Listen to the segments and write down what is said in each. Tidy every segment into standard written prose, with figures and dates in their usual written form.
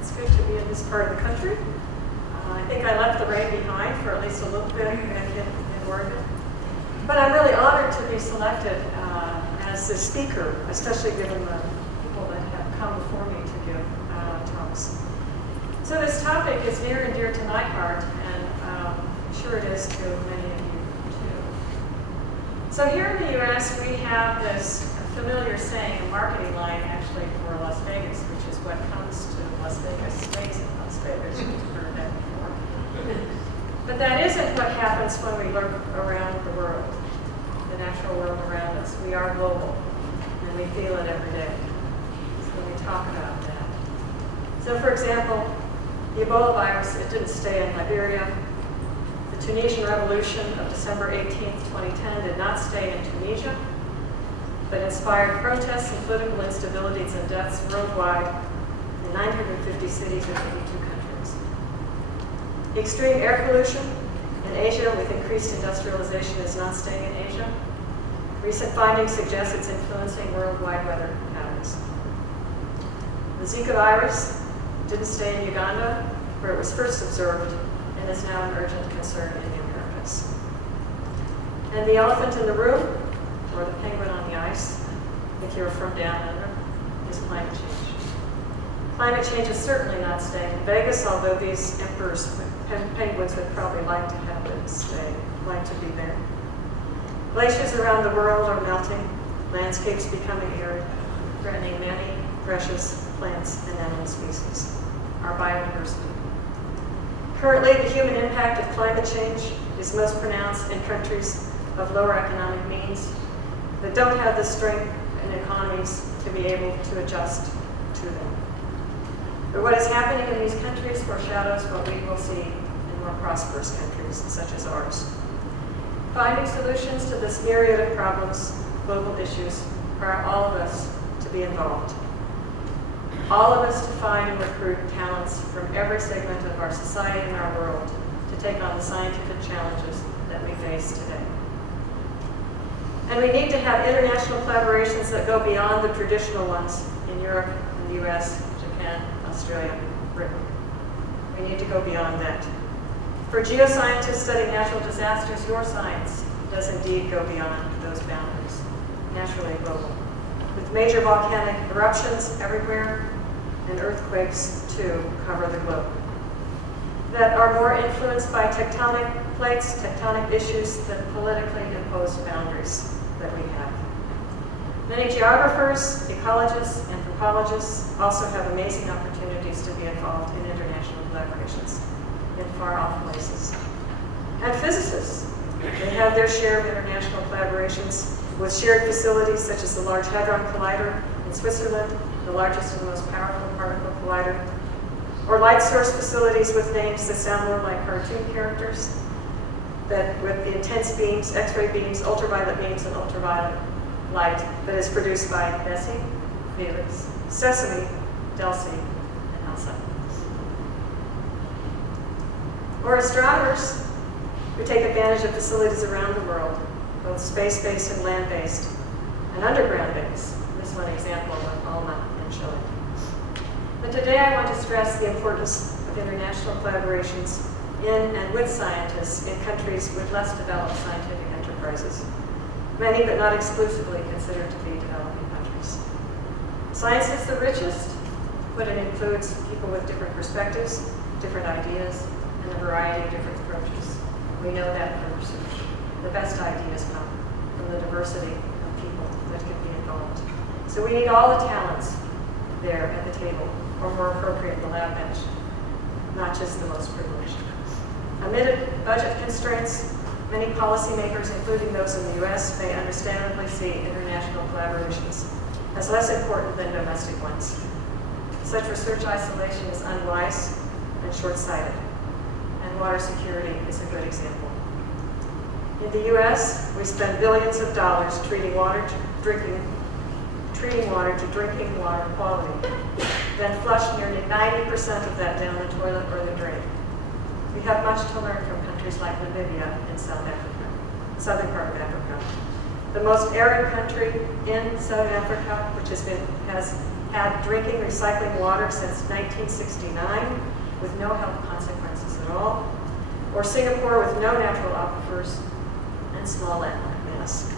It's good to be in this part of the country. I think I left the rain behind for at least a little bit back in Oregon. But I'm really honored to be selected as the speaker, especially given the people that have come before me to give talks. So this topic is near and dear to my heart, and I'm sure it is to many of you too. So here in the U.S., we have this familiar saying, a marketing line actually for Las Vegas, which is what comes to Las Vegas stays in Las Vegas. You've heard that before. But that isn't what happens when we look around the world, the natural world around us. We are global, and we feel it every day. So we talk about that. So for example, the Ebola virus, it didn't stay in Liberia. The Tunisian Revolution of December 18th, 2010 did not stay in Tunisia, but inspired protests and political instabilities and deaths worldwide in 950 cities in 82 countries. The extreme air pollution in Asia with increased industrialization is not staying in Asia. Recent findings suggest it's influencing worldwide weather patterns. The Zika virus didn't stay in Uganda, where it was first observed, and is now an urgent concern in the Americas. And the elephant in the room, or the penguin on the ice, if you're from down under, is climate change. Climate change is certainly not staying in Vegas, although these emperors, penguins would probably like to have it stay, like to be there. Glaciers around the world are melting, landscapes becoming arid, threatening many precious plants and animal species, our biodiversity. Currently, the human impact of climate change is most pronounced in countries of lower economic means that don't have the strength and economies to be able to adjust to them. But what is happening in these countries foreshadows what we will see in more prosperous countries such as ours. Finding solutions to this myriad of problems, global issues, require all of us to be involved. All of us to find and recruit talents from every segment of our society and our world to take on the scientific challenges that we face today. And we need to have international collaborations that go beyond the traditional ones in Europe, in the US, Japan, Australia, Britain. We need to go beyond that. For geoscientists studying natural disasters, your science does indeed go beyond those boundaries, naturally global, with major volcanic eruptions everywhere and earthquakes, too, cover the globe, that are more influenced by tectonic plates, tectonic issues than politically imposed boundaries that we have. Many geographers, ecologists, anthropologists also have amazing opportunities to be involved in international collaborations in far-off places. And physicists, they have their share of international collaborations with shared facilities such as the Large Hadron Collider in Switzerland, the largest and most powerful particle collider, or light source facilities with names that sound more like cartoon characters, that with the intense beams, X-ray beams, ultraviolet beams, and ultraviolet light that is produced by Bessie, Felix, Sesame, Delcy, and Elsa. Or astronomers who take advantage of facilities around the world, both space-based and land-based, and underground-based. This one example of Alma in Chile. But today I want to stress the importance of international collaborations in and with scientists in countries with less developed scientific enterprises, many but not exclusively considered to be developing countries. Science is the richest, but it includes people with different perspectives, different ideas, and a variety of different approaches. We know that from research. The best ideas come from the diversity of people that can be involved. So we need all the talents there at the table, or more appropriate, the lab bench, not just the most privileged. Amid budget constraints, many policymakers, including those in the US, may understandably see international collaborations as less important than domestic ones. Such research isolation is unwise and short-sighted, and water security is a good example. In the US, we spend billions of dollars treating water to drinking water quality, then flush nearly 90% of that down the toilet or the drain. We have much to learn from countries like Namibia in southern part of Africa. the most arid country in Southern Africa, which has had drinking recycling water since 1969 with no health consequences at all, or Singapore with no natural aquifers and small landlocked mass.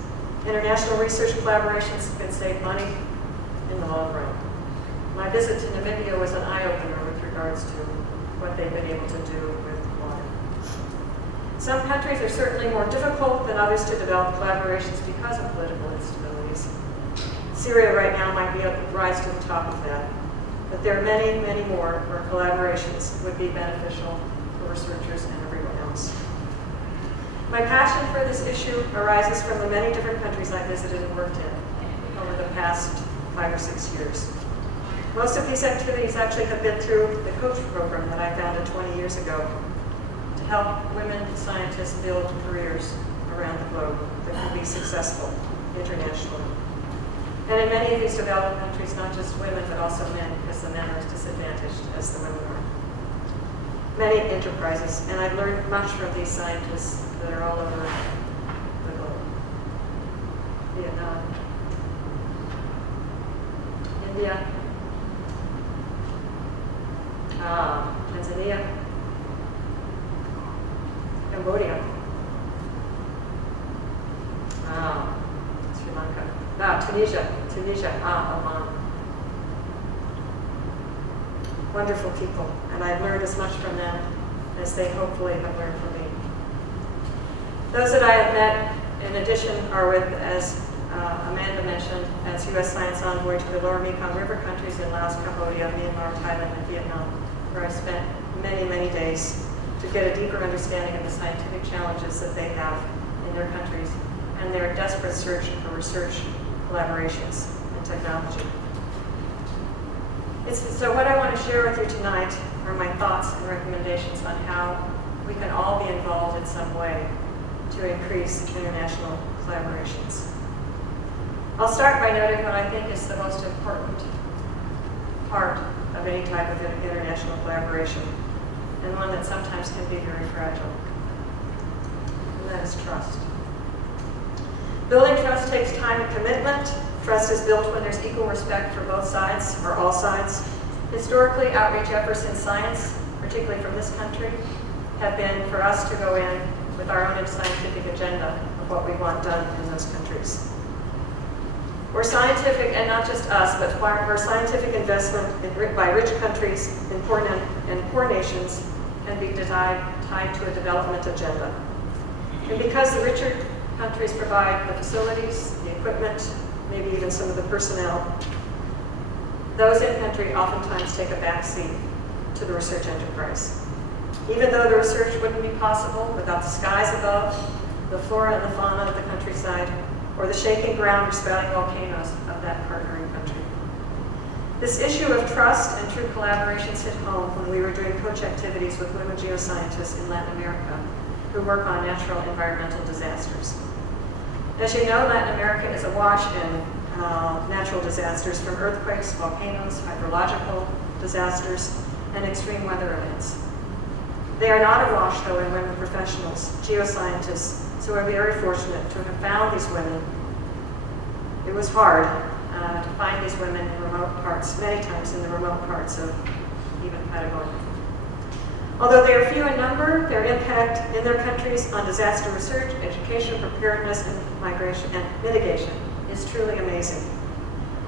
International research collaborations can save money in the long run. My visit to Namibia was an eye-opener with regards to what they've been able to do with water. Some countries are certainly more difficult than others to develop collaborations because of political instabilities. Syria right now might be able to rise to the top of that, but there are many, many more where collaborations would be beneficial for researchers and everyone else. My passion for this issue arises from the many different countries I visited and worked in over the past 5 or 6 years. Most of these activities actually have been through the coach program that I founded 20 years ago to help women scientists build careers around the globe that can be successful internationally. And in many of these developed countries, not just women, but also men, because the men are as disadvantaged as the women are. Many enterprises, and I've learned much from these scientists that are all over the globe. Vietnam, India, Tanzania, Cambodia, Sri Lanka, Tunisia, Oman. Wonderful people, and I've learned as much from them as they hopefully have learned from me. Those that I have met, in addition, are with, as Amanda mentioned, as U.S. Science Envoy to the Lower Mekong River countries in Laos, Cambodia, Myanmar, Thailand, and Vietnam, where I spent many, many days to get a deeper understanding of the scientific challenges that they have in their countries and their desperate search for research, collaborations, and technology. So what I want to share with you tonight are my thoughts and recommendations on how we can all be involved in some way to increase international collaborations. I'll start by noting what I think is the most important part of any type of international collaboration, and one that sometimes can be very fragile, and that is trust. Building trust takes time and commitment. Trust is built when there's equal respect for both sides, or all sides. Historically, outreach efforts in science, particularly from this country, have been for us to go in with our own scientific agenda of what we want done in those countries. Where scientific, and not just us, but where scientific investment by rich countries and poor nations can be tied to a development agenda. And because the richer countries provide the facilities, the equipment, maybe even some of the personnel, those in country oftentimes take a back seat to the research enterprise. Even though the research wouldn't be possible without the skies above, the flora and the fauna of the countryside, or the shaking ground or spouting volcanoes of that partnering country. This issue of trust and true collaborations hit home when we were doing coach activities with women geoscientists in Latin America who work on natural environmental disasters. As you know, Latin America is awash in natural disasters from earthquakes, volcanoes, hydrological disasters, and extreme weather events. They are not awash, though, in women professionals, geoscientists, so we're very fortunate to have found these women. It was hard to find these women in remote parts, many times in the remote parts of even Patagonia. Although they are few in number, their impact in their countries on disaster research, education, preparedness, and migration and mitigation is truly amazing.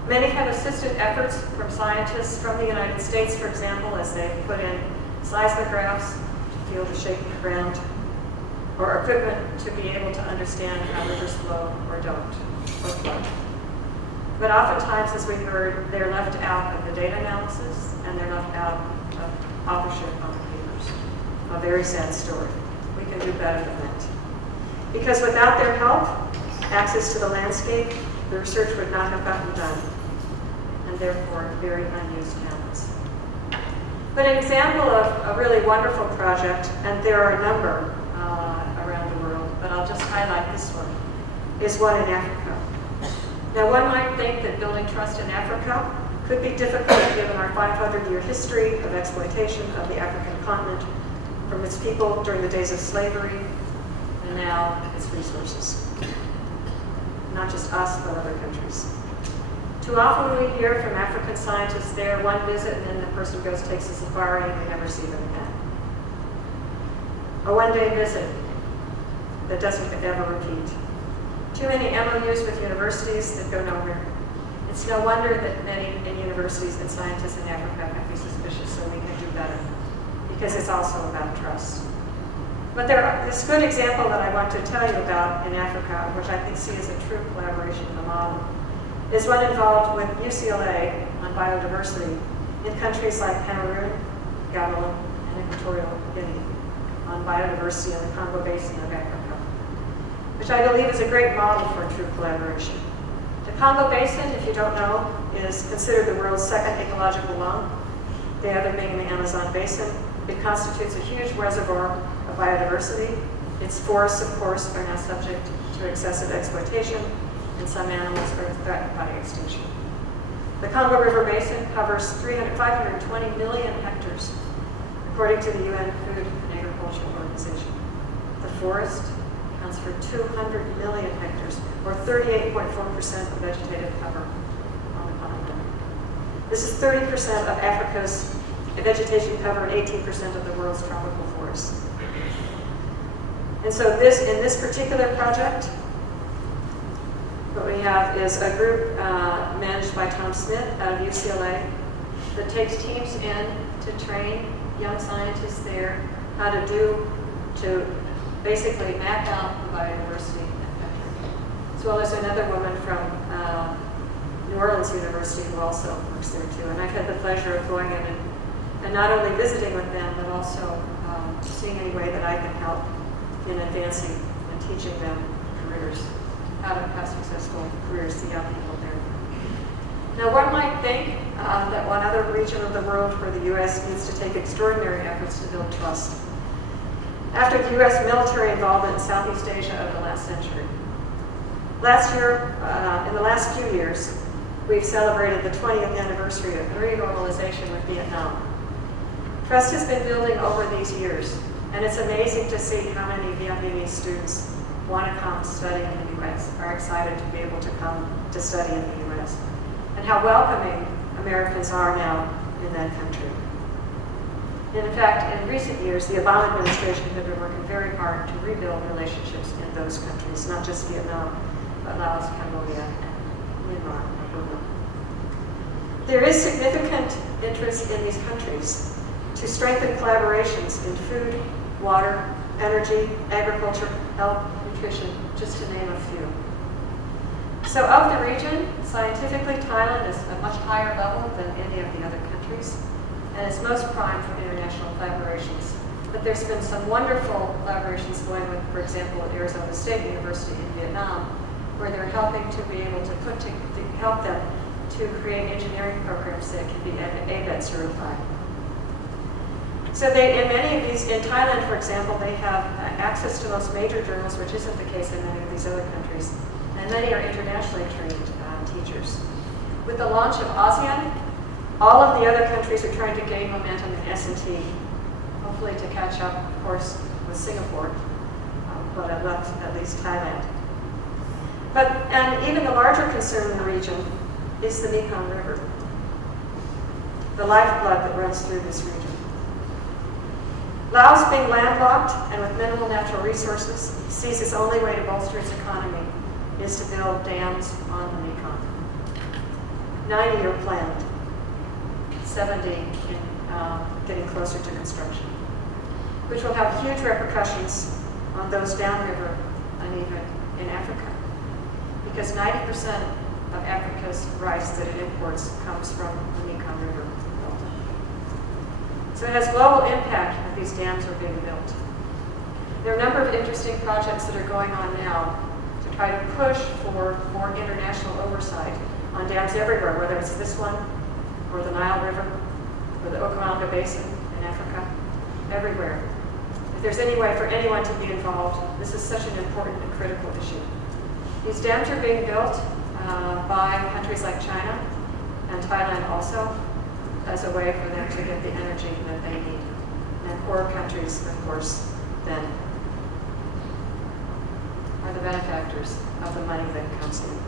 Many have assisted efforts from scientists from the United States, for example, as they put in seismographs to feel the shaking ground, or equipment to be able to understand how rivers flow or don't, or flood. But oftentimes, as we heard, they're left out of the data analysis, and they're left out of authorship on the papers. A very sad story. We can do better than that. Because without their help, access to the landscape, the research would not have gotten done, and therefore very unused talents. But an example of a really wonderful project, and there are a number around the world, but I'll just highlight this one, is one in Africa. Now, one might think that building trust in Africa could be difficult given our 500-year history of exploitation of the African continent from its people during the days of slavery and now its resources. not just us, but other countries. Too often we hear from African scientists there, one visit, and then the person goes, takes a safari, and we never see them again. A one-day visit that doesn't ever repeat. Too many MOUs with universities that go nowhere. It's no wonder that many universities and scientists in Africa might be suspicious, so we can do better, because it's also about trust. But this good example that I want to tell you about in Africa, which I think see as a true collaboration in the model, is one involved with UCLA on biodiversity in countries like Cameroon, Gabon, and Equatorial Guinea on biodiversity in the Congo Basin of Africa, which I believe is a great model for true collaboration. The Congo Basin, if you don't know, is considered the world's second ecological lung, the other being the Amazon Basin. It constitutes a huge reservoir of biodiversity. Its forests, of course, are now subject to excessive exploitation, and some animals are threatened by extinction. The Congo River Basin covers 520 million hectares, according to the UN Food and Agriculture Organization. The forest accounts for 200 million hectares, or 38.4% of vegetative cover on the continent. This is 30% of Africa's vegetation cover and 18% of the world's tropical forests. And so in this particular project, what we have is a group managed by Tom Smith out of UCLA that takes teams in to train young scientists there how to basically map out the biodiversity in that country. As well as another woman from New Orleans University who also works there too. And I've had the pleasure of going in and not only visiting with them, but also seeing any way that I can help in advancing and teaching them careers, how to have successful careers to young people there. Now, one might think that one other region of the world where the U.S. needs to take extraordinary efforts to build trust. After the U.S. military involvement in Southeast Asia over the last century. Last year, in the last few years, we've celebrated the 20th anniversary of renormalization with Vietnam. Trust has been building over these years, and it's amazing to see how many Vietnamese students want to come study in the U.S., are excited to be able to come to study in the U.S., and how welcoming Americans are now in that country. And in fact, in recent years, the Obama administration has been working very hard to rebuild relationships in those countries, not just Vietnam, but Laos, Cambodia, and Myanmar, and Burma. There is significant interest in these countries to strengthen collaborations in food, water, energy, agriculture, health, nutrition, just to name a few. So of the region, scientifically, Thailand is a much higher level than any of the other countries, and it's most primed for international collaborations. But there's been some wonderful collaborations going with, for example, at Arizona State University in Vietnam, where they're helping to be able to help them to create engineering programs that can be ABET certified. So in many of these, in Thailand, for example, they have access to most major journals, which isn't the case in many of these other countries. And many are internationally trained teachers. With the launch of ASEAN, all of the other countries are trying to gain momentum in S&T, hopefully to catch up, of course, with Singapore, but at least Thailand. And even the larger concern in the region is the Mekong River, the lifeblood that runs through this region. Laos, being landlocked and with minimal natural resources, sees its only way to bolster its economy is to build dams on the Mekong. 90 are planned, 70 getting closer to construction, which will have huge repercussions on those downriver and even in Africa, because 90% of Africa's rice that it imports comes from the Mekong River Delta. So it has global impact that these dams are being built. There are a number of interesting projects that are going on now to try to push for more international oversight on dams everywhere, whether it's this one, or the Nile River, or the Okavango Basin in Africa, everywhere. If there's any way for anyone to be involved, this is such an important and critical issue. These dams are being built by countries like China and Thailand also, as a way for them to get the energy that they need. And poorer countries, of course, then are the benefactors of the money that comes in.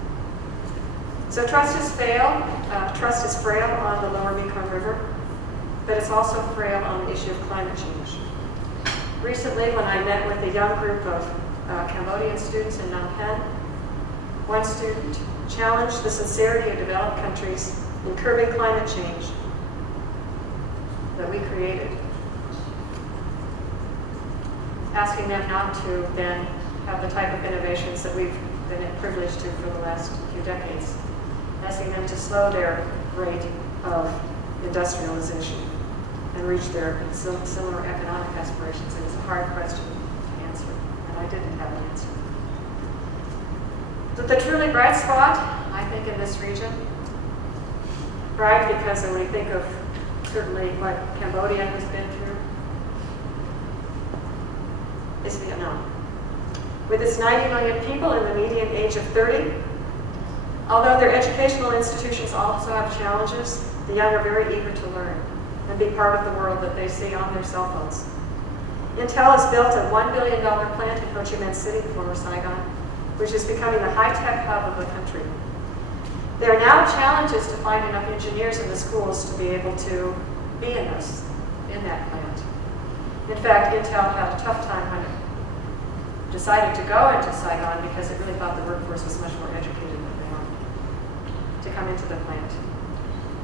So trust is frail on the lower Mekong River, but it's also frail on the issue of climate change. Recently, when I met with a young group of Cambodian students in Phnom Penh, one student challenged the sincerity of developed countries in curbing climate change that we created, asking them not to then have the type of innovations that we've been privileged to for the last few decades, asking them to slow their rate of industrialization and reach their similar economic aspirations. It was a hard question to answer, and I didn't have an answer. But the truly bright spot, I think, in this region, bright because when we think of certainly what Cambodia has been through, is Vietnam. With its 90 million people and the median age of 30, although their educational institutions also have challenges, the young are very eager to learn and be part of the world that they see on their cell phones. Intel has built a $1 billion plant in Ho Chi Minh City, former Saigon, which is becoming the high-tech hub of the country. There are now challenges to find enough engineers in the schools to be able to be in that plant. In fact, Intel had a tough time when it decided to go into Saigon because it really thought the workforce was much more educated than they are to come into the plant.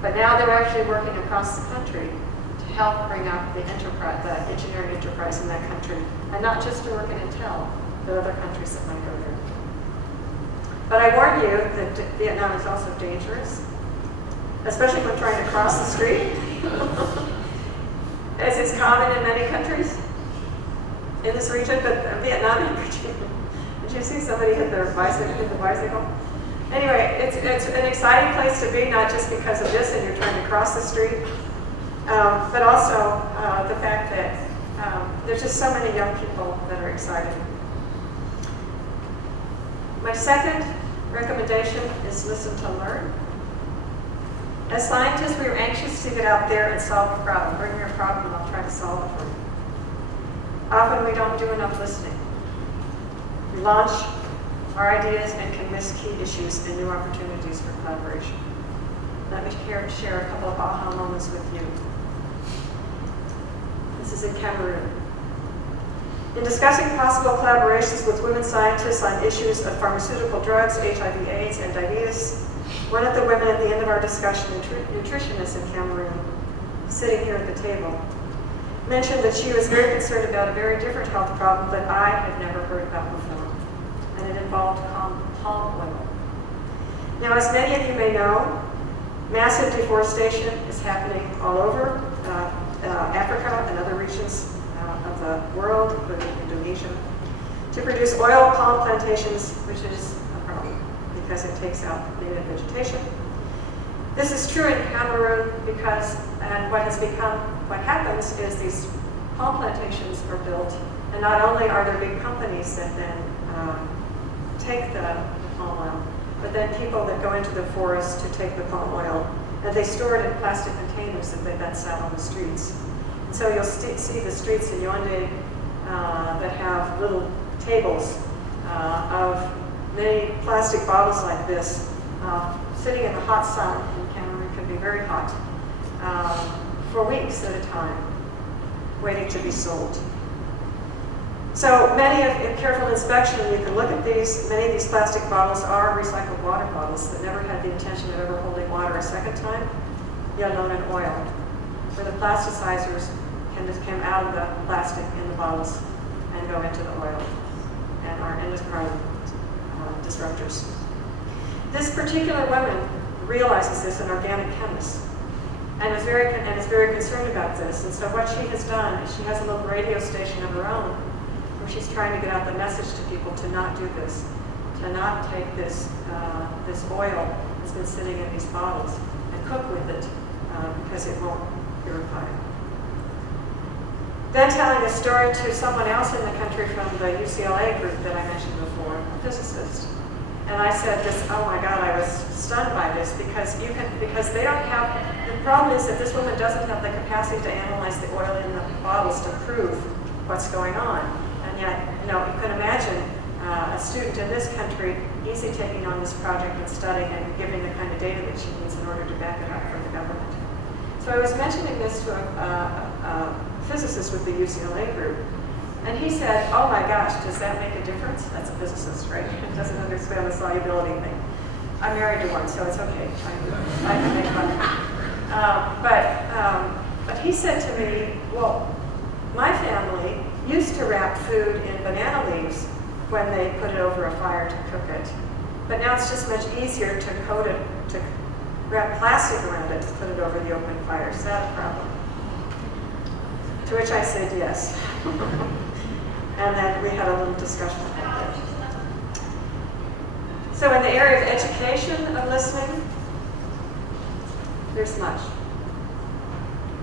But now they're actually working across the country to help bring up the engineering enterprise in that country, and not just to work in Intel, but other countries that might go there. But I warn you that Vietnam is also dangerous, especially when trying to cross the street, as is common in many countries in this region, but Vietnam in particular. Did you see somebody hit the bicycle? Anyway, it's an exciting place to be, not just because of this and you're trying to cross the street, but also the fact that there's just so many young people that are excited. My second recommendation is listen to learn. As scientists, we are anxious to get out there and solve a problem. Bring me a problem and I'll try to solve it for you. Often we don't do enough listening. We launch our ideas and can miss key issues and new opportunities for collaboration. Let me share a couple of aha moments with you. This is in Cameroon. In discussing possible collaborations with women scientists on issues of pharmaceutical drugs, HIV/AIDS, and diabetes, one of the women at the end of our discussion, nutritionist in Cameroon, sitting here at the table, mentioned that she was very concerned about a very different health problem that I had never heard about before, and it involved palm oil. Now, as many of you may know, massive deforestation is happening all over Africa and other regions of the world, including Indonesia, to produce oil palm plantations, which is a problem because it takes out native vegetation. This is true in Cameroon because, and what happens is these palm plantations are built, and not only are there big companies that then take the palm oil, but then people that go into the forest to take the palm oil, and they store it in plastic containers that they then sell on the streets. So you'll see the streets in Yaoundé that have little tables of many plastic bottles like this sitting in the hot sun, in Cameroon can be very hot, for weeks at a time, waiting to be sold. So in careful inspection, you can look at these. Many of these plastic bottles are recycled water bottles that never had the intention of ever holding water a second time, let alone an oil, where the plasticizers can just come out of the plastic in the bottles and go into the oil and are endocrine disruptors. This particular woman realizes this, an organic chemist, and is very concerned about this. And so what she has done is she has a little radio station of her own where she's trying to get out the message to people to not do this, to not take this oil that's been sitting in these bottles and cook with it because it won't purify it. Then telling a story to someone else in the country from the UCLA group that I mentioned before, a physicist. And I said this, oh my God, I was stunned by this because they don't have, the problem is that this woman doesn't have the capacity to analyze the oil in the bottles to prove what's going on. And yet, you can imagine a student in this country easy taking on this project and studying and giving the kind of data that she needs in order to back it up from the government. So I was mentioning this to a physicist with the UCLA group, and he said, oh my gosh, does that make a difference? That's a physicist, right? He doesn't understand the solubility thing. I'm married to one, so it's okay. I can make fun of him. But he said to me, well, my family used to wrap food in banana leaves when they put it over a fire to cook it. But now it's just much easier to coat it, to wrap plastic around it to put it over the open fire. Is that a problem? To which I said yes. And then we had a little discussion about it. So in the area of education of listening, there's much.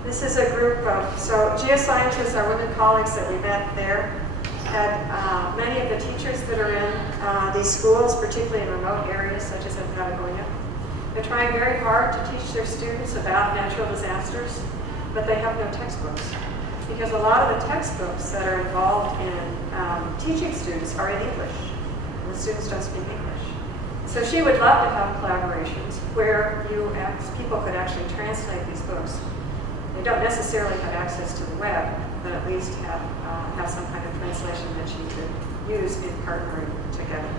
This is a group of, so geoscientists, our women colleagues that we met there, had many of the teachers that are in these schools, particularly in remote areas such as in Patagonia. They're trying very hard to teach their students about natural disasters, but they have no textbooks. Because a lot of the textbooks that are involved in teaching students are in English, and the students don't speak English. So she would love to have collaborations where people could actually translate these books. They don't necessarily have access to the web, but at least have some kind of translation that you could use in partnering together.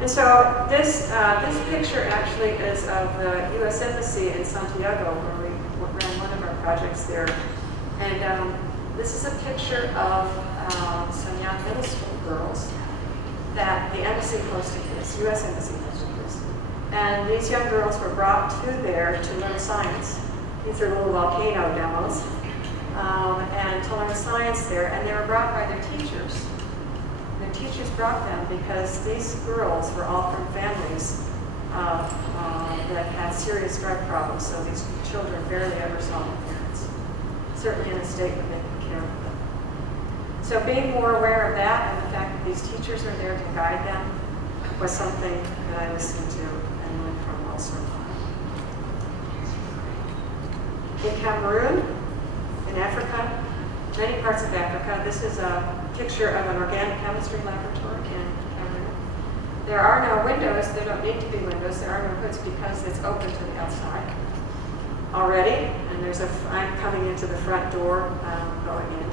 And so this picture actually is of the U.S. Embassy in Santiago, where we ran one of our projects there. And this is a picture of some young middle school girls that the embassy hosted this, U.S. Embassy hosted this. And these young girls were brought to there to learn science. These are little volcano demos. And to learn science there, and they were brought by their teachers. Their teachers brought them because these girls were all from families that had serious drug problems, so these children barely ever saw their parents, certainly in a state where they could care for them. So being more aware of that and the fact that these teachers are there to guide them was something that I listened to and learned from also. In Cameroon, in Africa, many parts of Africa, this is a picture of an organic chemistry laboratory in Cameroon. There are no windows, there don't need to be windows, there are no hoods because it's open to the outside already, and I'm coming into the front door going in.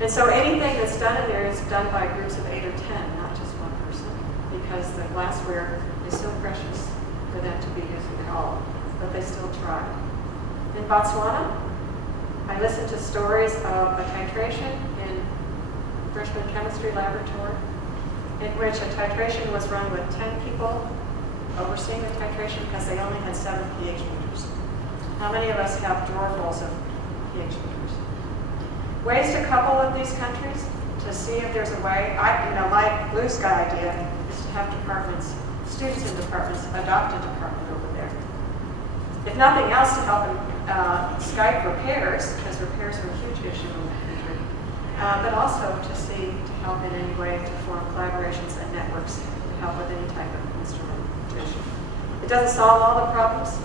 And so anything that's done in there is done by groups of 8 or 10, not just one person, because the glassware is so precious for them to be using at all, but they still try. In Botswana, I listened to stories of a titration in freshman chemistry laboratory in which a titration was run with 10 people overseeing the titration because they only had 7 pH meters. How many of us have drawerfuls of pH meters? Ways to couple with these countries to see if there's a way. My blue sky idea is to have departments, students in departments, adopt a department over there. If nothing else, to help in Skype repairs, because repairs are a huge issue in the country, but also to help in any way to form collaborations and networks to help with any type of instrumentation. It doesn't solve all the problems,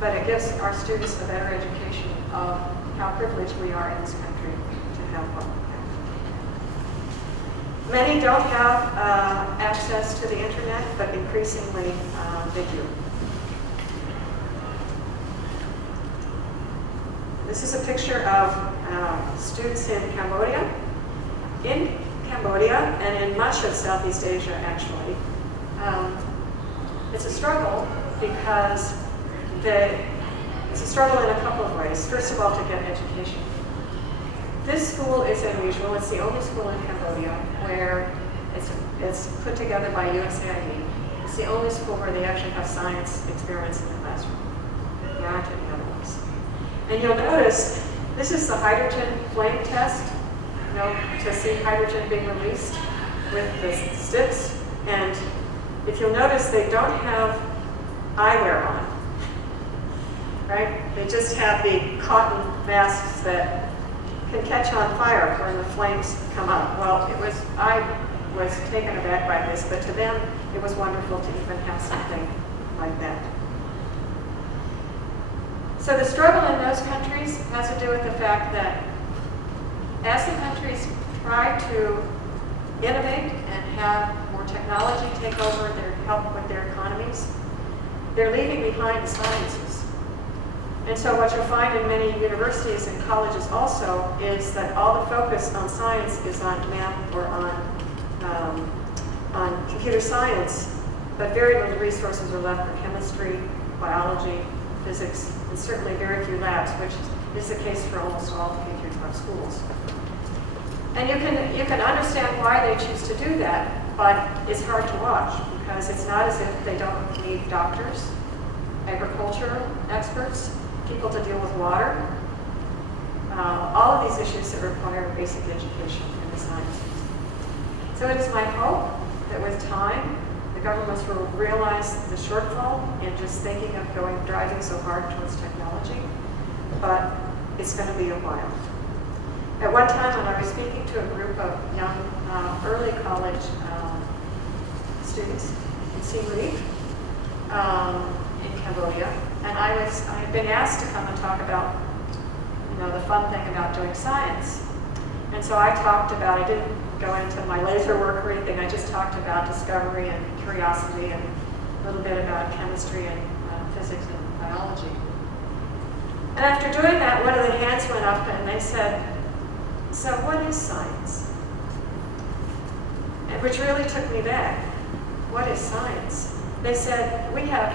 but it gives our students a better education of how privileged we are in this country to have what we have. Many don't have access to the internet, but increasingly they do. This is a picture of students in Cambodia. In Cambodia, and in much of Southeast Asia, actually, it's a struggle because it's a struggle in a couple of ways. First of all, to get education. This school is unusual. It's the only school in Cambodia where it's put together by USAID. It's the only school where they actually have science experiments in the classroom. There aren't any other ones. And you'll notice, this is the hydrogen flame test, to see hydrogen being released with the sticks. And if you'll notice, they don't have eyewear on, right? They just have the cotton masks that can catch on fire when the flames come up. Well, I was taken aback by this, but to them, it was wonderful to even have something like that. So the struggle in those countries has to do with the fact that as the countries try to innovate and have more technology take over their help with their economies, they're leaving behind the sciences. And so what you'll find in many universities and colleges also is that all the focus on science is on math or on computer science, but very little resources are left for chemistry, biology, physics, and certainly very few labs, which is the case for almost all K-12 schools. And you can understand why they choose to do that, but it's hard to watch because it's not as if they don't need doctors, agriculture experts, people to deal with water, all of these issues that require basic education in the sciences. So it is my hope that with time, the governments will realize the shortfall in just thinking of driving so hard towards technology, but it's going to be a while. At one time when I was speaking to a group of young early college students in Siem Reap in Cambodia, and I had been asked to come and talk about the fun thing about doing science. And so I talked about, I didn't go into my laser work or anything, I just talked about discovery and curiosity and a little bit about chemistry and physics and biology. And after doing that, one of the hands went up and they said, "So what is science?" And which really took me back. What is science? They said, we have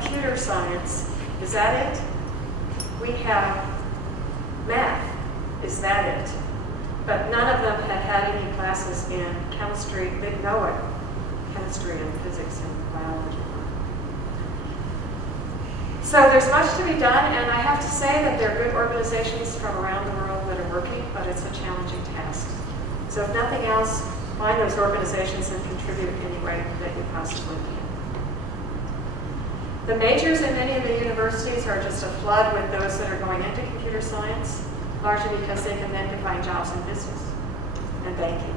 computer science. Is that it? We have math. Is that it? But none of them had any classes in chemistry. They know it. Chemistry and physics and biology. So there's much to be done, and I have to say that there are good organizations from around the world that are working, but it's a challenging task. So if nothing else, find those organizations and contribute in any way that you possibly can. The majors in many of the universities are just a flood with those that are going into computer science, largely because they can then find jobs in business and banking.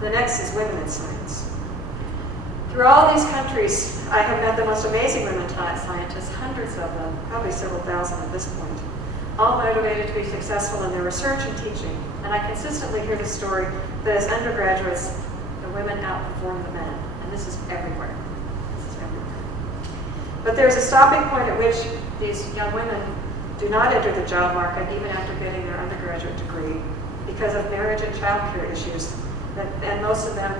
The next is women in science. Through all these countries, I have met the most amazing women scientists, hundreds of them, probably several thousand at this point, all motivated to be successful in their research and teaching. And I consistently hear the story that as undergraduates, the women outperform the men. And this is everywhere. This is everywhere. But there's a stopping point at which these young women do not enter the job market even after getting their undergraduate degree because of marriage and childcare issues. And most of them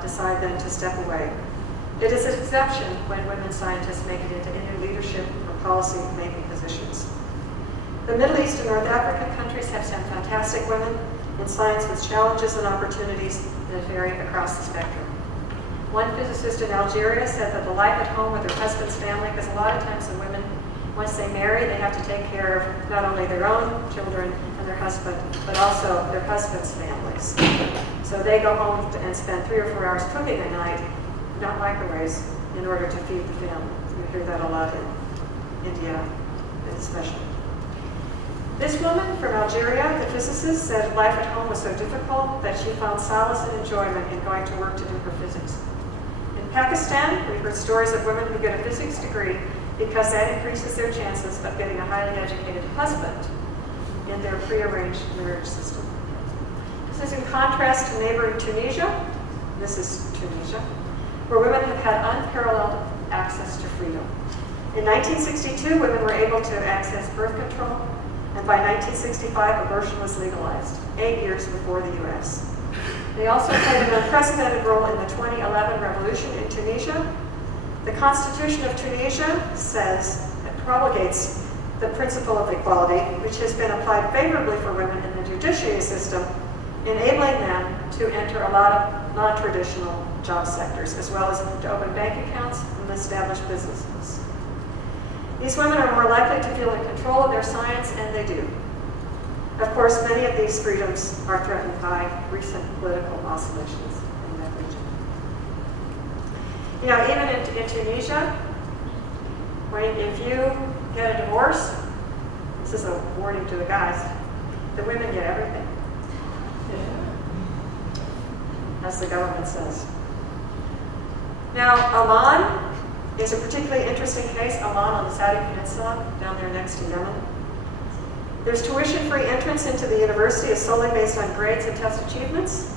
decide then to step away. It is an exception when women scientists make it into any leadership or policy-making positions. The Middle East and North African countries have some fantastic women in science with challenges and opportunities that vary across the spectrum. One physicist in Algeria said that the life at home with her husband's family, because a lot of times the women, once they marry, they have to take care of not only their own children and their husband, but also their husband's families. So they go home and spend 3 or 4 hours cooking at night, not microwaves, in order to feed the family. You hear that a lot in India, especially. This woman from Algeria, the physicist, said life at home was so difficult that she found solace and enjoyment in going to work to do her physics. In Pakistan, we've heard stories of women who get a physics degree because that increases their chances of getting a highly educated husband in their prearranged marriage system. This is in contrast to neighboring Tunisia. This is Tunisia, where women have had unparalleled access to freedom. In 1962, women were able to access birth control, and by 1965, abortion was legalized, 8 years before the U.S. They also played an unprecedented role in the 2011 revolution in Tunisia. The Constitution of Tunisia says, it promulgates the principle of equality, which has been applied favorably for women in the judiciary system, enabling them to enter a lot of non-traditional job sectors, as well as to open bank accounts and establish businesses. These women are more likely to feel in control of their science, and they do. Of course, many of these freedoms are threatened by recent political oscillations in that region. You know, even in Tunisia, if you get a divorce, this is a warning to the guys, the women get everything. As the government says. Now, Oman is a particularly interesting case. Oman on the Saudi Peninsula, down there next to Yemen. There's tuition-free entrance into the university is solely based on grades and test achievements.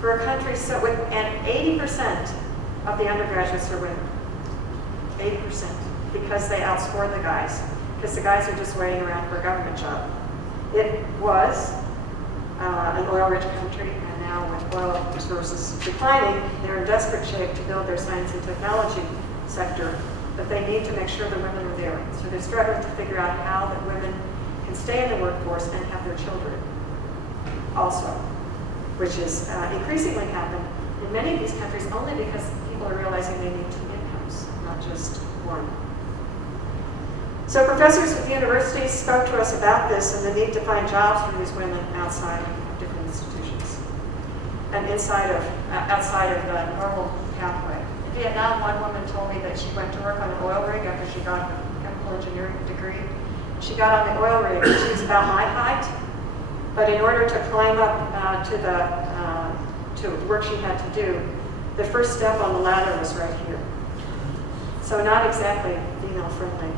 For a country and 80% of the undergraduates are women. 80%, because they outscore the guys, because the guys are just waiting around for a government job. It was an oil-rich country, and now with oil resources declining, they're in desperate shape to build their science and technology sector, but they need to make sure the women are there. So they're struggling to figure out how the women can stay in the workforce and have their children also, which is increasingly happened in many of these countries only because people are realizing they need two incomes, not just one. So professors at the universities spoke to us about this and the need to find jobs for these women outside of different institutions and outside of the normal pathway. In Vietnam, one woman told me that she went to work on an oil rig after she got a chemical engineering degree. She got on the oil rig, and she was about my height, but in order to climb up to the work she had to do, the first step on the ladder was right here. So not exactly female-friendly.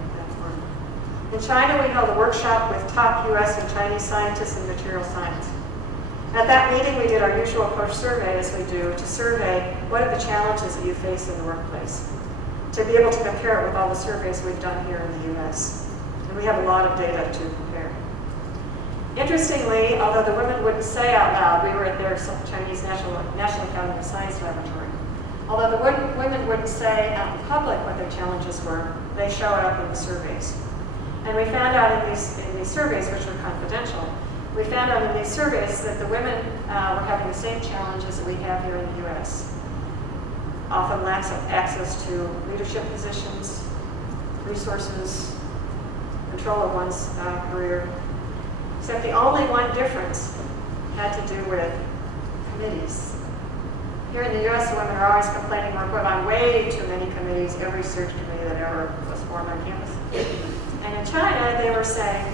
In China, we held a workshop with top US and Chinese scientists in material science. At that meeting, we did our usual post-survey, as we do, to survey what are the challenges that you face in the workplace, to be able to compare it with all the surveys we've done here in the US. And we have a lot of data to compare. Interestingly, although the women wouldn't say out loud, we were at their Chinese National Academy of Science Laboratory. Although the women wouldn't say out in public what their challenges were, they showed up in the surveys. And we found out in these surveys, which were confidential, we found out in these surveys that the women were having the same challenges that we have here in the US. Often lacks of access to leadership positions, resources, control of one's career. Except the only one difference had to do with committees. Here in the US, the women are always complaining we're put on way too many committees, every search committee that ever was formed on campus. And in China, they were saying,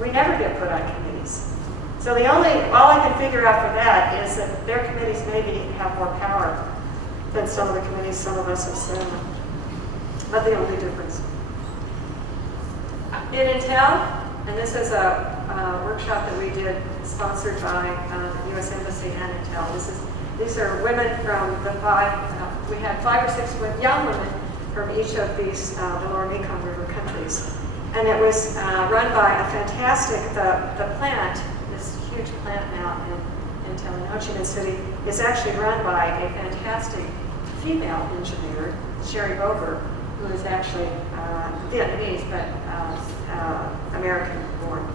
we never get put on committees. So all I can figure out for that is that their committees maybe have more power than some of the committees some of us have sat on. But the only difference. In Intel, and this is a workshop that we did sponsored by the U.S. Embassy and Intel. These are women from we had 5 or 6 young women from each of these, the Lower Mekong River countries. And it was run by a fantastic, the plant, this huge plant now in Ho Chi Minh City, is actually run by a fantastic female engineer, Sherry Bover, who is actually Vietnamese, but American born.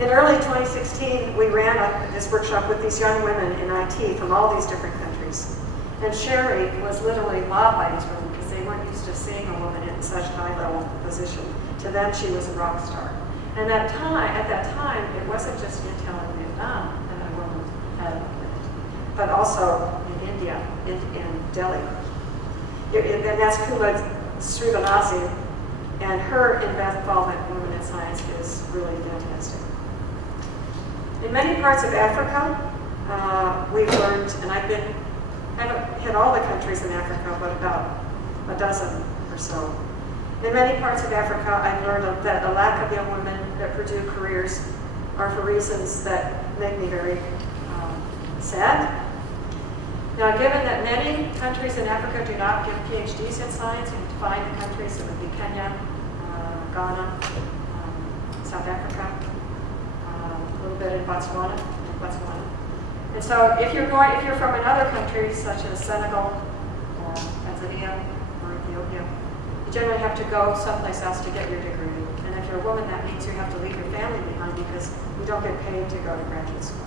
In early 2016, we ran this workshop with these young women in IT from all these different countries. And Sherry was literally mobbed by these women because they weren't used to seeing a woman in such high-level position. To them, she was a rock star. And at that time, it wasn't just Intel in Vietnam that a woman had a plant, but also in India, in Delhi. And that's Kula Srivanasi, and her involvement in women in science is really fantastic. In many parts of Africa, we've learned, and I haven't hit all the countries in Africa, but about a dozen or so. In many parts of Africa, I've learned that a lack of young women that pursue careers are for reasons that make me very sad. Now, given that many countries in Africa do not give PhDs in science, and find the countries, it would be Kenya, Ghana, South Africa, a little bit in Botswana. And so if you're from another country, such as Senegal, or Tanzania, or Ethiopia, you generally have to go someplace else to get your degree. And if you're a woman, that means you have to leave your family behind because you don't get paid to go to graduate school,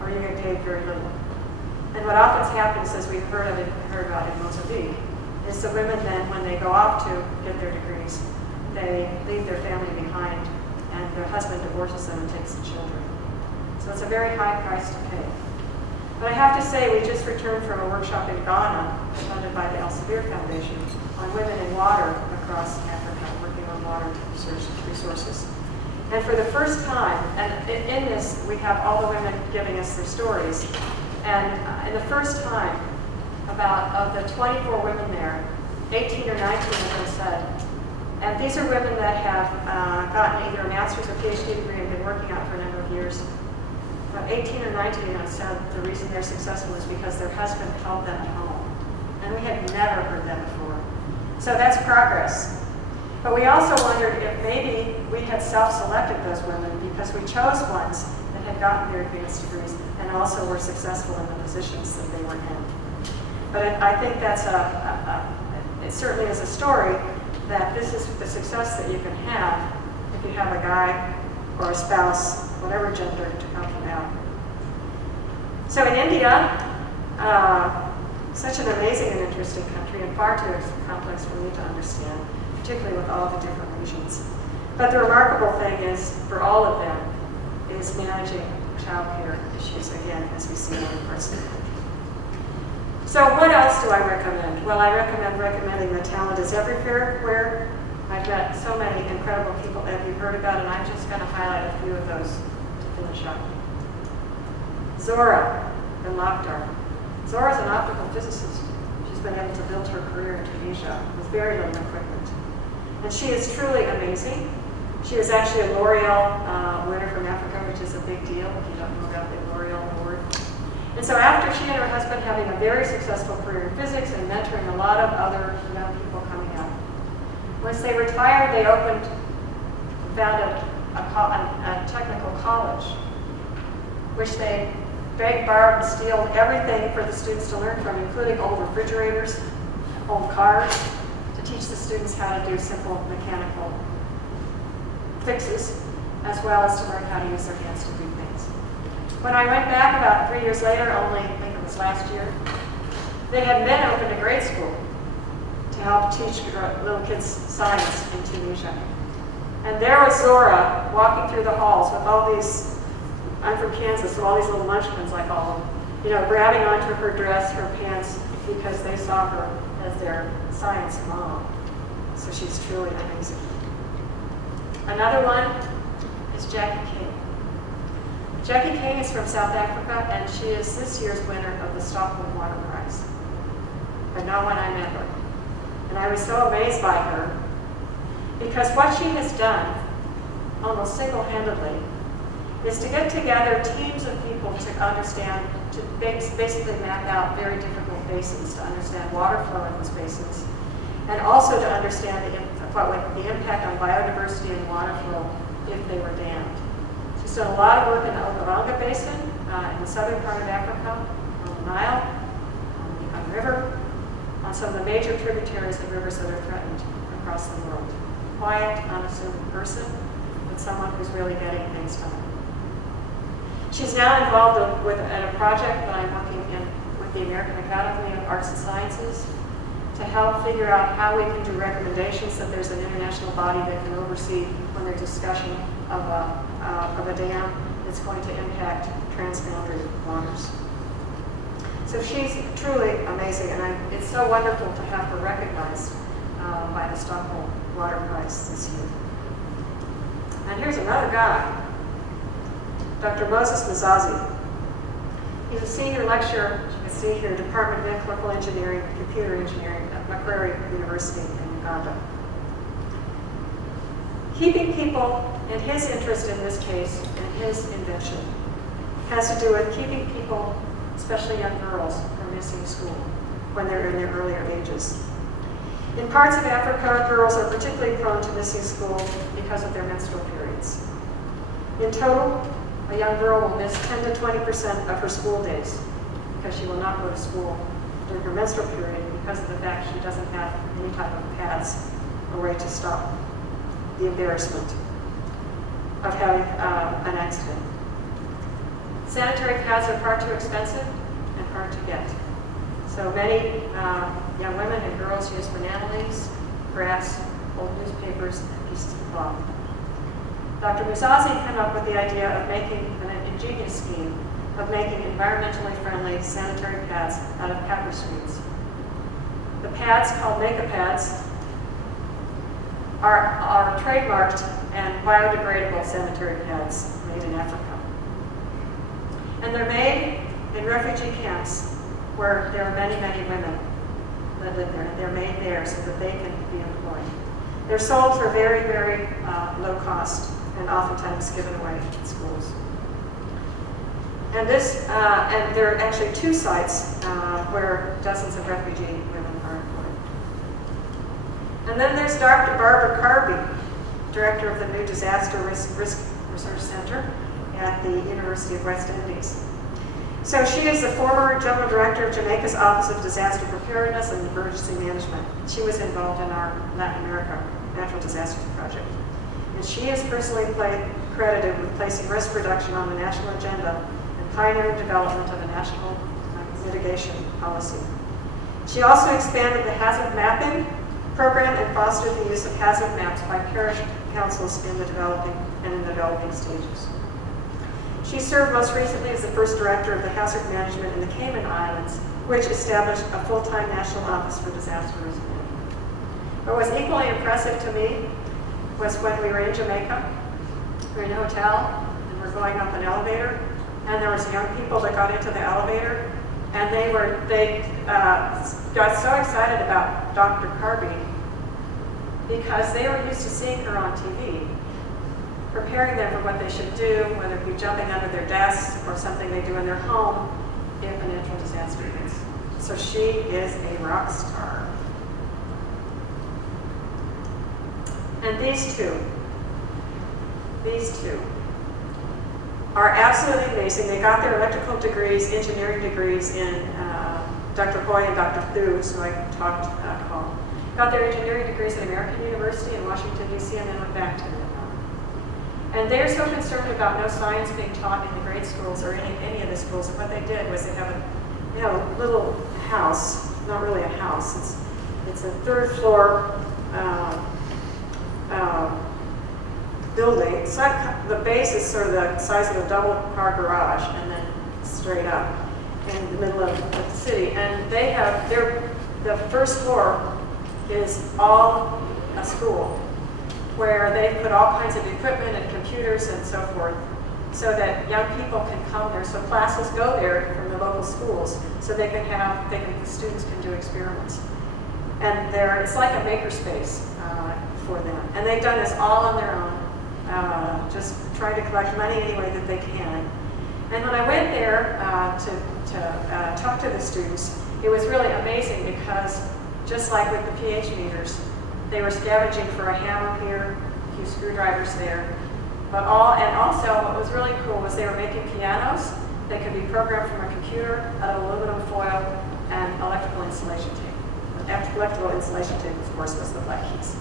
or you get paid very little. And what often happens, as we've heard about in Mozambique, is the women then, when they go off to get their degrees, they leave their family behind, and their husband divorces them and takes the children. So it's a very high price to pay. But I have to say, we just returned from a workshop in Ghana, funded by the Elsevier Foundation, on women in water across Africa, working on water resources. And for the first time, and in this, we have all the women giving us their stories. And in the first time, of the 24 women there, 18 or 19 of them said, And these are women that have gotten either a master's or PhD degree and been working out for a number of years. About 18 or 19 of them said the reason they're successful is because their husband held them at home. And we had never heard that before. So that's progress. But we also wondered if maybe we had self-selected those women because we chose ones that had gotten their advanced degrees and also were successful in the positions that they were in. But I think that's it certainly is a story that this is the success that you can have if you have a guy or a spouse, whatever gender, to come from out. So in India, such an amazing and interesting country and far too complex for me to understand, particularly with all the different regions. But the remarkable thing is, for all of them, is managing childcare issues, again, as we see in other parts of the country. So what else do I recommend? Well, I recommending that talent is everywhere. I've met so many incredible people that you've heard about, and I'm just going to highlight a few of those to finish up. Zora in Lakhdar. Zora's an optical physicist. She's been able to build her career in Tunisia with very little equipment. And she is truly amazing. She was actually a L'Oreal winner from Africa, which is a big deal if you don't know about the L'Oreal award. And so after she and her husband having a very successful career in physics and mentoring a lot of other young people coming up, once they retired, they founded a technical college, which they begged, borrowed, and stealed everything for the students to learn from, including old refrigerators, old cars, to teach the students how to do simple mechanical fixes, as well as to learn how to use their hands to do things. When I went back about 3 years later, only I think it was last year, they had then opened a grade school to help teach little kids science in Tunisia. And there was Zora walking through the halls with all these, I'm from Kansas, so all these little munchkins, I call them, grabbing onto her dress, her pants, because they saw her as their science mom. So she's truly amazing. Another one is Jackie King. Jackie King is from South Africa, and she is this year's winner of the Stockholm Water Prize. I know when I met her. And I was so amazed by her, because what she has done, almost single-handedly, is to get together teams of people to understand, to basically map out very difficult basins, to understand water flow in those basins, and also to understand the impact on biodiversity and water flow if they were dammed. She's done a lot of work in the Okavango Basin, in the southern part of Africa, on the Nile, on the Mekong River, on some of the major tributaries of rivers that are threatened across the world. Quiet, unassuming person, but someone who's really getting things done. She's now involved in a project that I'm working in with the American Academy of Arts and Sciences to help figure out how we can do recommendations that there's an international body that can oversee when there's discussion of a dam that's going to impact transboundary waters. So she's truly amazing, and it's so wonderful to have her recognized by the Stockholm Water Prize this year. And here's another guy, Dr. Moses Mzazi. He's a senior lecturer, as you can see here, Department of Electrical Engineering, Computer Engineering at Macquarie University in Uganda. Keeping people, and his interest in this case, and his invention, has to do with keeping people, especially young girls, from missing school when they're in their earlier ages. In parts of Africa, girls are particularly prone to missing school because of their menstrual periods. In total, a young girl will miss 10 to 20% of her school days because she will not go to school during her menstrual period because of the fact she doesn't have any type of pads or way to stop the embarrassment of having an accident. Sanitary pads are far too expensive and hard to get. So many young women and girls use banana leaves, grass, old newspapers, and pieces of cloth. Dr. Mzazi came up with the idea of making an ingenious scheme of making environmentally friendly sanitary pads out of pepper seeds. The pads, called makeup pads, are trademarked and biodegradable sanitary pads made in Africa. And they're made in refugee camps where there are many, many women that live there. They're made there so that they can be employed. They're sold for very, very low cost and oftentimes given away in schools. And and there are actually 2 sites where dozens of refugee women are employed. And then there's Dr. Barbara Carby, director of the new Disaster Risk Research Center at the University of West Indies. So she is the former general director of Jamaica's Office of Disaster Preparedness and Emergency Management. She was involved in our Latin America Natural Disasters Project. And she is personally credited with placing risk reduction on the national agenda and pioneering development of a national mitigation policy. She also expanded the hazard mapping program and fostered the use of hazard maps by parish councils in the developing stages. She served most recently as the first director of the hazard management in the Cayman Islands, which established a full-time national office for disaster risk management. What was equally impressive to me was when we were in Jamaica. We were in a hotel, and we're going up an elevator, and there was young people that got into the elevator, and they got so excited about Dr. Carby because they were used to seeing her on TV, preparing them for what they should do, whether it be jumping under their desks or something they do in their home if a natural disaster hits. So she is a rock star. And these two are absolutely amazing. They got their electrical degrees, engineering degrees in Dr. Hoy and Dr. Thu, so I talked call. Got their engineering degrees at American University in Washington, D.C., and then went back to Vietnam. And they're so concerned about no science being taught in the grade schools or any of the schools. And what they did was they have a little house, not really a house. It's a 3rd floor building. So the base is sort of the size of a double-car garage, and then straight up in the middle of the city. And they have the 1st floor is all a school where they put all kinds of equipment and computers and so forth so that young people can come there. So classes go there from the local schools so the students can do experiments. And it's like a makerspace for them. And they've done this all on their own, just trying to collect money any way that they can. And when I went there to talk to the students, it was really amazing because just like with the pH meters, they were scavenging for a hammer here, a few screwdrivers there. And also what was really cool was they were making pianos. They could be programmed from a computer, out of aluminum foil, and electrical insulation tape. Electrical insulation tape, of course, was the black keys.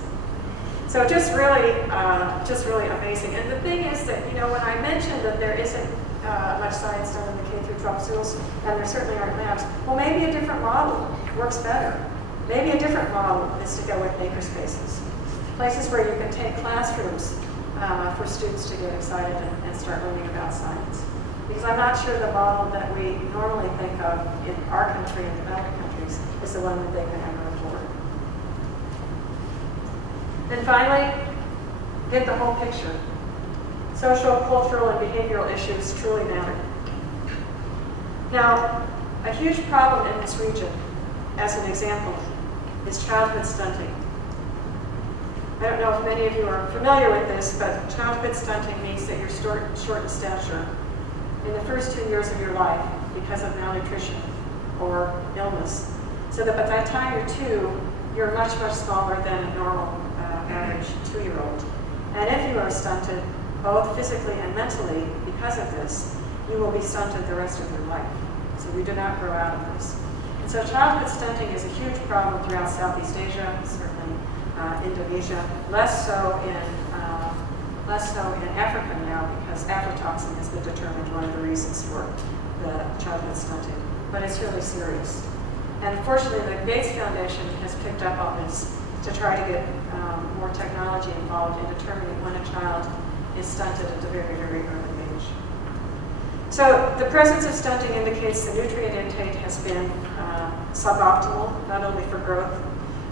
So just really amazing. And the thing is that, when I mentioned that there isn't much science done in the K through 12 schools, and there certainly aren't labs, well, maybe a different model works better. Maybe a different model is to go with makerspaces, places where you can take classrooms for students to get excited and start learning about science. Because I'm not sure the model that we normally think of in our country and developed countries is the one that they can ever afford. And finally, get the whole picture. Social, cultural, and behavioral issues truly matter. Now, a huge problem in this region, as an example, is childhood stunting. I don't know if many of you are familiar with this, but childhood stunting means that you're short in stature in the first 2 years of your life because of malnutrition or illness. So that by the time you're 2, you're much, much smaller than a normal average 2-year-old. And if you are stunted, both physically and mentally, because of this, you will be stunted the rest of your life. So we do not grow out of this. And so childhood stunting is a huge problem throughout Southeast Asia, certainly Indonesia, less so in Africa now, because aflatoxin has been determined one of the reasons for the childhood stunting. But it's really serious. And fortunately, the Gates Foundation has picked up on this to try to get more technology involved in determining when a child is stunted at a very, very early age. So the presence of stunting indicates the nutrient intake has been suboptimal, not only for growth,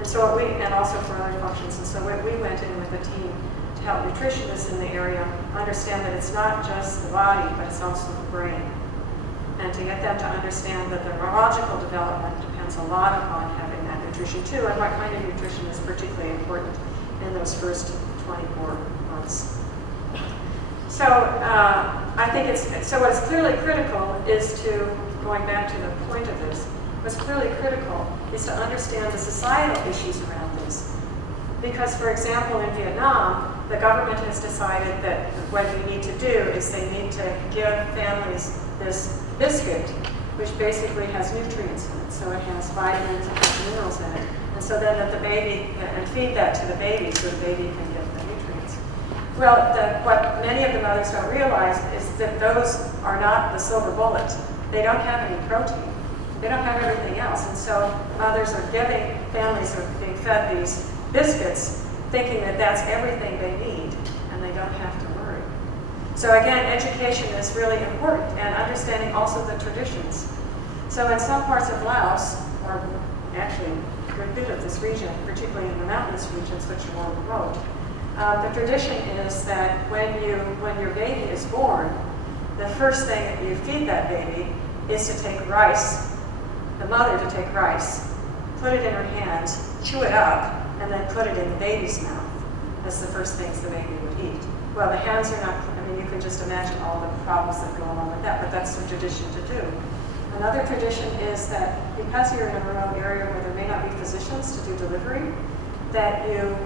and also for other functions. And so we went in with a team to help nutritionists in the area understand that it's not just the body, but it's also the brain. And to get them to understand that the neurological development depends a lot upon having that nutrition too, and what kind of nutrition is particularly important in those first 24 months. So I think so what is clearly critical is to, going back to the point of this, what's clearly critical is to understand the societal issues around this. Because, for example, in Vietnam, the government has decided that what you need to do is they need to give families this biscuit, which basically has nutrients in it. So it has vitamins and has minerals in it. And so then that the baby, and feed that to the baby so the baby can get the nutrients. Well, what many of the mothers don't realize is that those are not the silver bullet. They don't have any protein. They don't have everything else. And so mothers are families are being fed these biscuits thinking that that's everything they need and they don't have to worry. So again, education is really important, and understanding also the traditions. So in some parts of Laos, or actually a good bit of this region, particularly in the mountainous regions which are more remote, the tradition is that when your baby is born, the first thing that you feed that baby is to take rice, the mother to take rice, put it in her hands, chew it up, and then put it in the baby's mouth. That's the first things the baby would eat. Well, the hands are not, you can just imagine all the problems that go along with that, but that's the tradition to do. Another tradition is that because you're in a remote area where there may not be physicians to do delivery, that you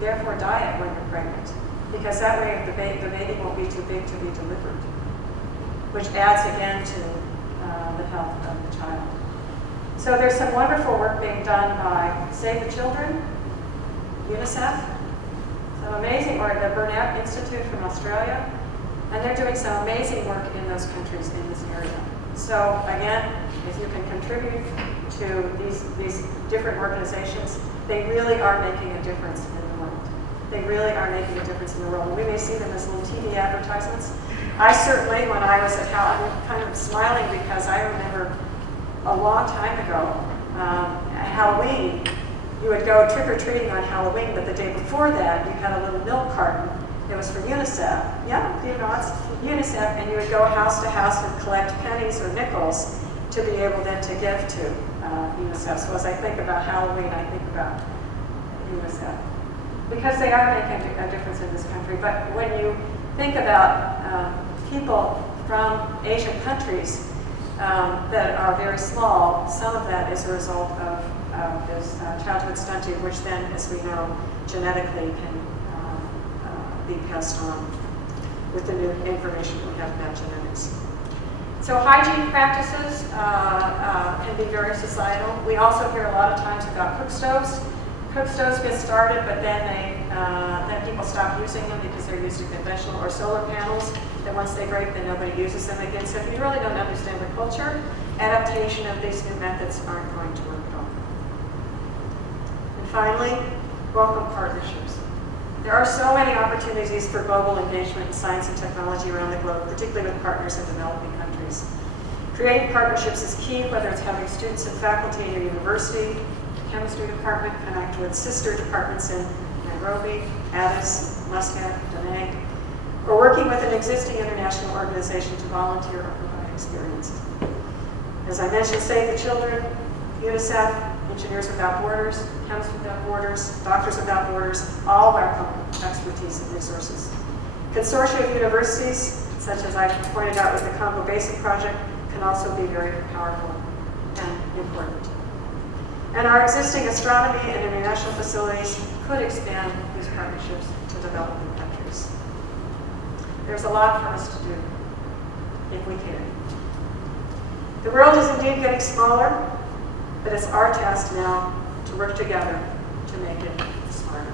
therefore diet when you're pregnant, because that way the baby won't be too big to be delivered, which adds again to the health of the child. So there's some wonderful work being done by Save the Children, UNICEF, some amazing work, the Burnett Institute from Australia, and they're doing some amazing work in those countries in this area. So again, if you can contribute to these different organizations, they really are making a difference in the world. They really are making a difference in the world. And we may see them as little TV advertisements. I certainly, when I was at I'm kind of smiling because I remember a long time ago, at Halloween, you would go trick-or-treating on Halloween, but the day before that, you had a little milk carton. It was for UNICEF. Yeah, it's UNICEF, and you would go house to house and collect pennies or nickels to be able then to give to UNICEF. So as I think about Halloween, I think about UNICEF. Because they are making a difference in this country. But when you think about people from Asian countries that are very small, some of that is a result of this childhood stunting, which then, as we know, genetically can be passed on with the new information we have about genetics. So hygiene practices can be very societal. We also hear a lot of times about cook stoves. Cook stoves get started, but then people stop using them because they're used to conventional or solar panels. Then once they break, then nobody uses them again. So if you really don't understand the culture, adaptation of these new methods aren't going to work at all. And finally, welcome partnerships. There are so many opportunities for global engagement in science and technology around the globe, particularly with partners in developing countries. Creating partnerships is key, whether it's having students and faculty in your university, chemistry department connect with sister departments in Nairobi, Addis, Muscat, Da Nang, or working with an existing international organization to volunteer or provide experiences. As I mentioned, Save the Children, UNICEF, Engineers Without Borders, Chemists Without Borders, Doctors Without Borders, all welcome expertise and resources. Consortia of universities, such as I pointed out with the Congo Basin Project, can also be very powerful and important. And our existing astronomy and international facilities could expand these partnerships to developing countries. There's a lot for us to do, if we can. The world is indeed getting smaller, but it's our task now to work together to make it smarter.